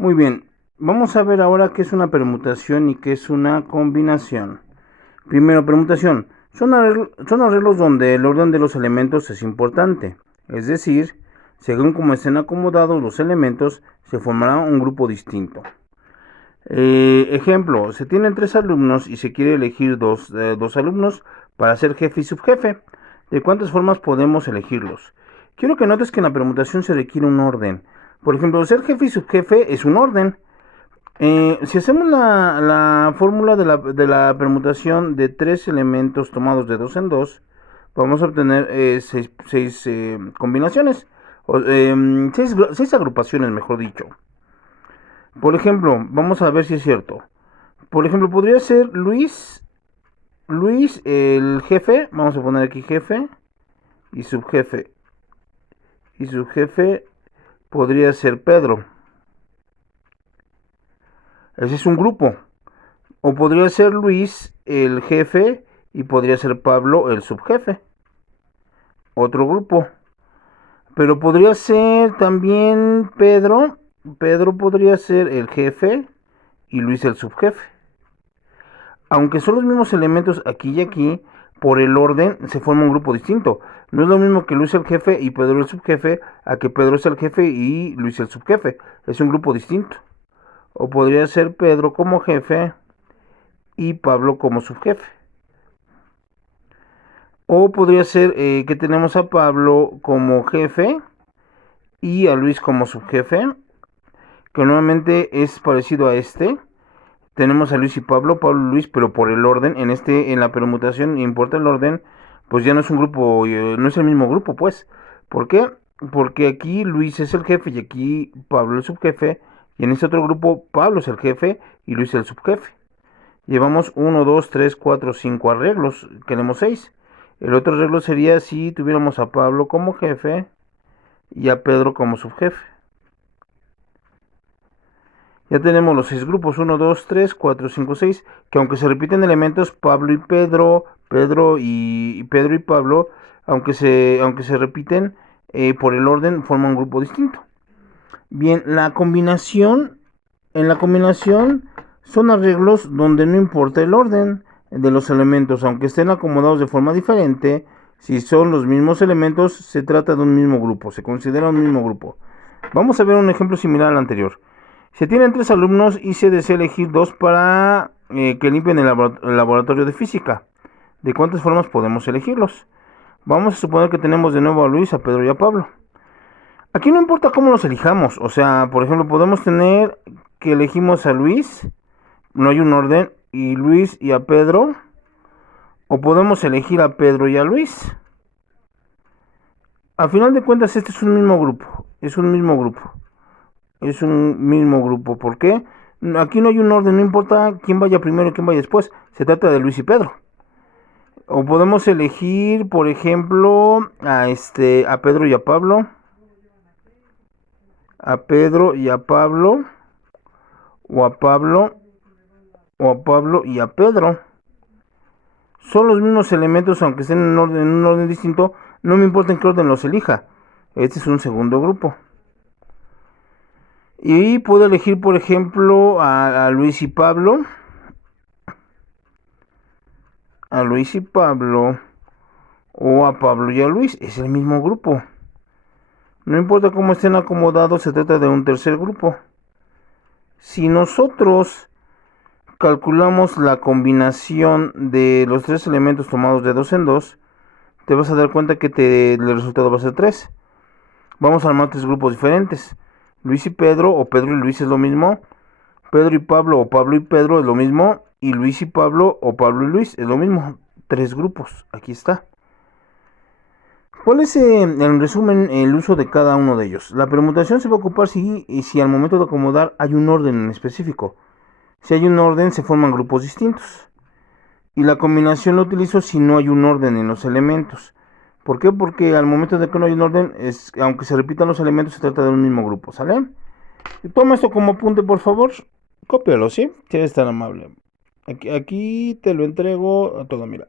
Muy bien, vamos a ver ahora qué es una permutación y qué es una combinación. Primero, permutación. Son arreglos donde el orden de los elementos es importante. Es decir, según como estén acomodados los elementos, se formará un grupo distinto. Ejemplo, se tienen 3 alumnos y se quiere elegir dos alumnos para ser jefe y subjefe. ¿De cuántas formas podemos elegirlos? Quiero que notes que en la permutación se requiere un orden. Por ejemplo, ser jefe y subjefe es un orden. Si hacemos la fórmula de la permutación de 3 elementos tomados de 2 en 2, vamos a obtener 6 combinaciones, o 6 agrupaciones, mejor dicho. Por ejemplo, vamos a ver si es cierto. Por ejemplo, podría ser Luis el jefe, vamos a poner aquí jefe y subjefe. Y subjefe podría ser Pedro. Ese es un grupo. O podría ser Luis el jefe y podría ser Pablo el subjefe. Otro grupo. Pero podría ser también Pedro. Pedro podría ser el jefe y Luis el subjefe. Aunque son los mismos elementos aquí y aquí, por el orden se forma un grupo distinto. No es lo mismo que Luis el jefe y Pedro el subjefe a que Pedro es el jefe y Luis el subjefe. Es un grupo distinto. O podría ser Pedro como jefe y Pablo como subjefe. O podría ser que tenemos a Pablo como jefe y a Luis como subjefe, que nuevamente es parecido a este. Tenemos a Luis y Pablo y Luis, pero por el orden. En la permutación importa el orden, pues ya no es un grupo, no es el mismo grupo, pues. ¿Por qué? Porque aquí Luis es el jefe y aquí Pablo el subjefe, y en este otro grupo Pablo es el jefe y Luis el subjefe. Llevamos 1, 2, 3, 4, 5 arreglos, tenemos 6. El otro arreglo sería si tuviéramos a Pablo como jefe y a Pedro como subjefe. Ya tenemos los 6 grupos, 1, 2, 3, 4, 5, 6, que aunque se repiten elementos, Pablo y Pedro, Pedro y Pablo, aunque se repiten por el orden, forman un grupo distinto. Bien, en la combinación son arreglos donde no importa el orden de los elementos, aunque estén acomodados de forma diferente. Si son los mismos elementos, se trata de un mismo grupo, se considera un mismo grupo. Vamos a ver un ejemplo similar al anterior. Se tienen 3 alumnos y se desea elegir 2 para que limpien el laboratorio de física. ¿De cuántas formas podemos elegirlos? Vamos a suponer que tenemos de nuevo a Luis, a Pedro y a Pablo. Aquí no importa cómo los elijamos. O sea, por ejemplo, podemos tener que elegimos a Luis, no hay un orden, y Luis y a Pedro. O podemos elegir a Pedro y a Luis. A final de cuentas, este es un mismo grupo. Es un mismo grupo. Es un mismo grupo. ¿Por qué? Aquí no hay un orden, no importa quién vaya primero y quién vaya después. Se trata de Luis y Pedro. O podemos elegir, por ejemplo, a Pedro y a Pablo. A Pedro y a Pablo. O a Pablo. O a Pablo y a Pedro. Son los mismos elementos, aunque estén en un orden distinto. No me importa en qué orden los elija. Este es un segundo grupo. Y puedo elegir, por ejemplo, a Luis y Pablo. A Luis y Pablo. O a Pablo y a Luis. Es el mismo grupo. No importa cómo estén acomodados, se trata de un tercer grupo. Si nosotros calculamos la combinación de los 3 elementos tomados de 2 en 2, te vas a dar cuenta que el resultado va a ser 3. Vamos a armar 3 grupos diferentes. Luis y Pedro, o Pedro y Luis es lo mismo. Pedro y Pablo, o Pablo y Pedro es lo mismo. Y Luis y Pablo, o Pablo y Luis es lo mismo. 3 grupos, aquí está. ¿Cuál es, en resumen, el uso de cada uno de ellos? La permutación se va a ocupar si al momento de acomodar hay un orden en específico. Si hay un orden, se forman grupos distintos. Y la combinación lo utilizo si no hay un orden en los elementos. ¿Por qué? Porque al momento de que no hay un orden, aunque se repitan los elementos, se trata de un mismo grupo, ¿sale? Toma esto como apunte, por favor. Cópialo, ¿sí? Si eres tan amable. Aquí te lo entrego a todo, mira.